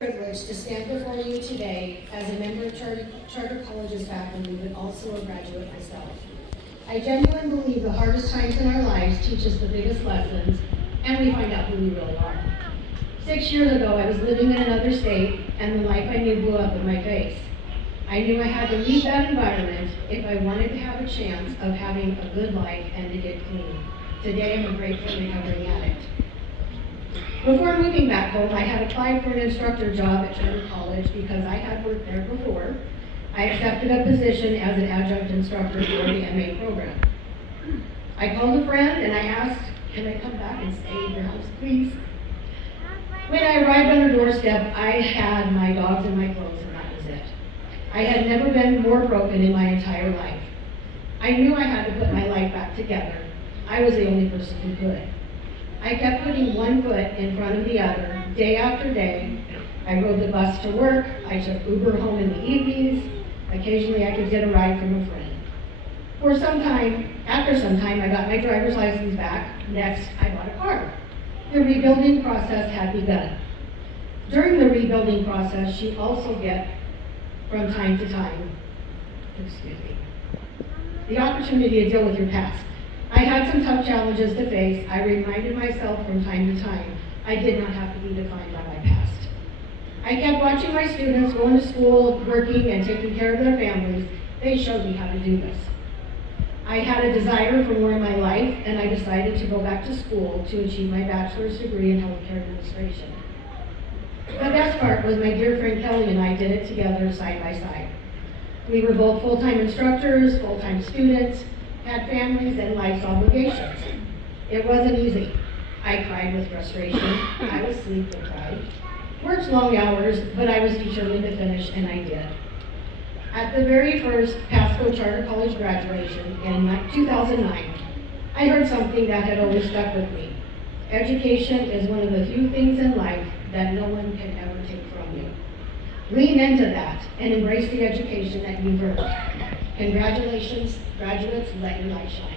Privilege to stand before you today as a member of Charter College's faculty, but also a graduate myself. I genuinely believe the hardest times in our lives teach us the biggest lessons, and we find out who we really are. 6 years ago, I was living in another state, and the life I knew blew up in my face. I knew I had to leave that environment if I wanted to have a chance of having a good life and to get clean. Today, I'm a grateful recovering addict. Before moving back home, I had applied for an instructor job at Charter College because I had worked there before. I accepted a position as an adjunct instructor for the MA program. I called a friend and I asked, can I come back and stay in your house, please? When I arrived on her doorstep, I had my dogs and my clothes, and that was it. I had never been more broken in my entire life. I knew I had to put my life back together. I was the only person who could. I kept putting one foot in front of the other, day after day. I rode the bus to work, I took Uber home in the evenings. Occasionally I could get a ride from a friend. After some time, I got my driver's license back. Next, I bought a car. The rebuilding process had begun. During the rebuilding process, she also get, from time to time, the opportunity to deal with your past. I had some tough challenges to face. I reminded myself from time to time, I did not have to be defined by my past. I kept watching my students going to school, working, and taking care of their families. They showed me how to do this. I had a desire for more in my life, and I decided to go back to school to achieve my bachelor's degree in healthcare administration. The best part was my dear friend Kelly and I did it together side by side. We were both full-time instructors, full-time students, had families and life's obligations. It wasn't easy. I cried with frustration. I was sleep deprived. Worked long hours, but I was determined to finish, and I did. At the very first Pasco Charter College graduation in 2009, I heard something that had always stuck with me. Education is one of the few things in life that no one can ever take from you. Lean into that and embrace the education that you've earned. Congratulations, graduates, let your light shine.